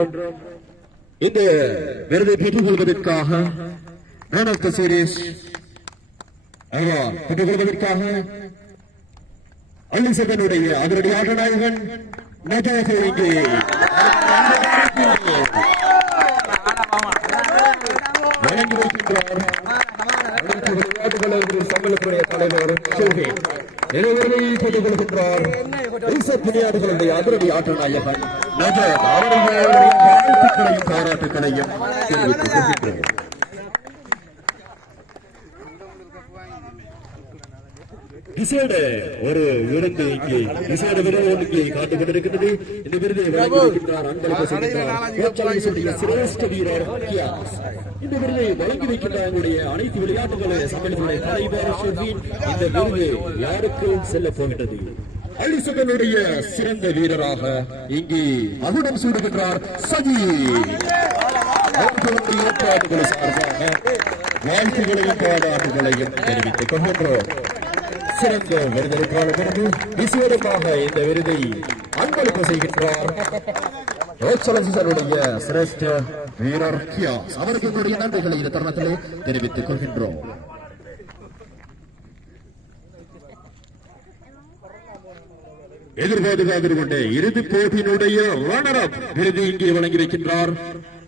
இந்த விருதை பெற்றுக் கொள்வதற்காக மேன் ஆஃப் தி சீரீஸ் பெற்றுக் கொள்வதற்காக அள்ளிசகனுடைய அதிரடி ஆட்ட நாயகன் நஜாக இங்கே வழங்கி வைக்கின்றார். அனைத்து விளையாட்டுகளுக்கு சம்பளத்துடைய தலைவர் நினைவரை பெற்றுக் கொள்கின்றார். விளையாட்டுகளுடைய அதிரடி ஆட்ட நாயகன் நஜாக் அவர்களுடைய வாழ்த்துக்களையும் பாராட்டுகளையும் தெரிவித்துக் கொள்கின்றோம். விசேட ஒரு விருந்து இங்கே விசேட விருது இங்கே காட்டுக் கொண்டிருக்கிறது. இந்த விருதை வழங்கியிருக்கின்றார் சிரேஷ்ட வீரர் கியாஸ். இந்த விருதை வழங்கி வைக்கின்ற அனைத்து விளையாட்டுகளுடைய சம்மேளனுடைய தலைவர் ஷெர்வின். இந்த விருது யாருக்கு செல்ல போகின்றது? அலிசகனுடைய சிறந்த வீரராக இங்கே மகுடம் சூடுகின்றார் சஜி. ஏற்பாடுகள் சார்பாக வாழ்த்துகளையும் பாராட்டுகளையும் தெரிவித்துக் கொள்கின்றோம். சிறந்த விருதிற்கான விருது விசேடமாக இந்த விருதை அன்பளிப்பு செய்கின்றார் சிரேஷ்ட வீரர் கியாஸ். அவருக்கு என்னுடைய நன்றிகளை இந்த தருணத்திலே தெரிவித்துக் கொள்கின்றோம். எதிர்பார்த்து கொண்ட இறுதிப் போட்டியினுடைய ரன்னர் அப் விருது இங்கே வழங்கி வைக்கின்றார்.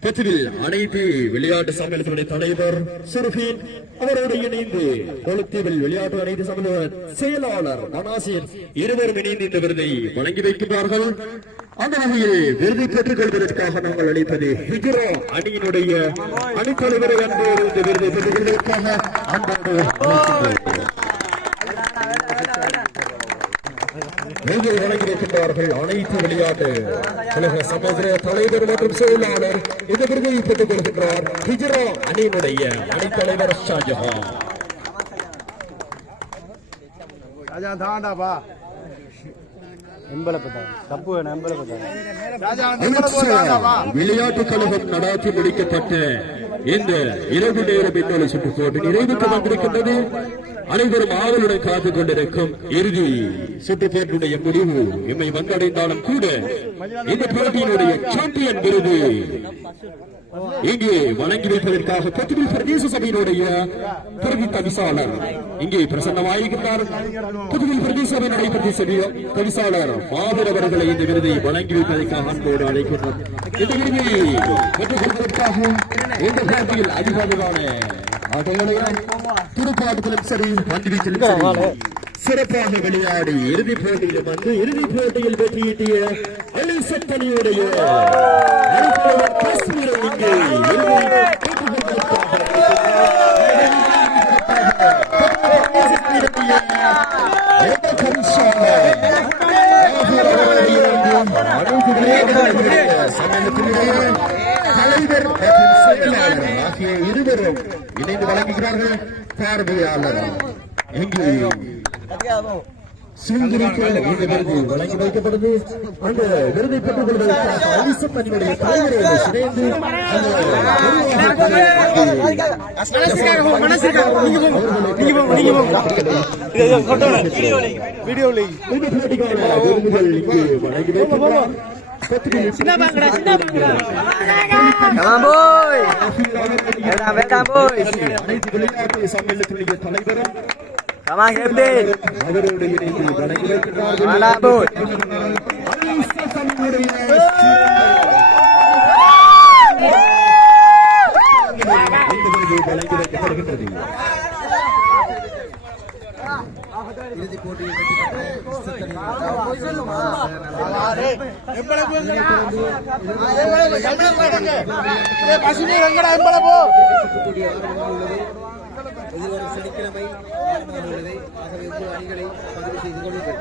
பத்துவில் அனைத்து விளையாட்டு சம்மேளனத்துடைய தலைவர் சுர்ஃபின் அவரோடு இணைந்து கொளுத்தீவில் விளையாட்டு அனைத்து சம்மேளன செயலாளர் மனாசிர் இருவரும் இணைந்து இந்த விருதை வழங்கி வைக்கின்றார்கள். அந்த வகையில் விருதை பெற்றுக் கொள்வதற்காக நாங்கள் அளிப்பது ஹிஜ்ரா அணியினுடைய அணித்தலைவரை அன்போடு இந்த விருதை பெற்றுக் கொள்வதற்காக அன்போடு வழங்கி வைக்கின்றார்கள். அனைத்து விளையாட்டு கழக சமூக தலைவர் மற்றும் செயலாளர் இந்த விருதை பெற்றுக் கொள்கின்றார். ஹிஜ்ரா அணியினுடைய அணித்தலைவர் ஷாஜஹான். விளையாட்டு கழகம் நடாத்தி முடிக்கப்பட்ட இந்த இரவு நேர பின்னணி சுற்றுப் போட்டி நிறைவுக்கு வந்திருக்கின்றது. அனைவரும் ஆவலுடன் காத்துக் கொண்டிருக்கும் இறுதி சுற்றுப் போட்டியுடைய முடிவு எம்மை வந்தடைந்தாலும் கூட இந்த போட்டியினுடைய சாம்பியன் விருது இங்கே வழங்கி வைப்பதற்காக புதுவில் பிரதேச சபையினுடைய பிரதி தவிசாளர் இங்கே பிரசன்னமாயிருக்கிறார். புதுவில் பிரதேச சபை நடைபெற்ற தவிசாளர் மாதர் அவர்களை இந்த விருதை வழங்கி வைப்பதற்காக அன்போடு அழைக்கின்றோம். இந்த விருதை பெற்றுக் கொள்வதற்காக இந்த போட்டியில் அதிகமான ஆட்டங்களையும் துடுப்பாட்டத்திலும் சரி பந்துவீச்சிலும் சரி சிறப்பாக விளையாடி இறுதிப் போட்டியில் வந்து இறுதிப் போட்டியில் வெற்றியீட்டிய அலிசத்தனியுடைய காஷ்மீரம் இங்கே தலைவர் ஆகிய இருவரும் இணைந்து வழங்குகிறார்கள். பார்வையாளர் இங்கே சிங்கிரிக்கு இந்த விருது வழங்கி வைக்கப்படுது. அந்த விருதை பெற்றுக் கொள்வதற்காக அலிசப்பனியுடைய தலைவரோடு சேர்ந்து வழங்கி வைக்கிறார். விளையாட்டு சம்மேளனத்துடைய தலைவரும் அவரோடு இணைந்து வழங்கி வைக்கிறார்கள். வழங்கி வைக்கப்படுகின்றது. இறுதிப் போட்டியில் சனிக்கிழமை உள்ளது. ஆகவே அணிகளை பதிவு செய்து கொள்ளுங்கள்.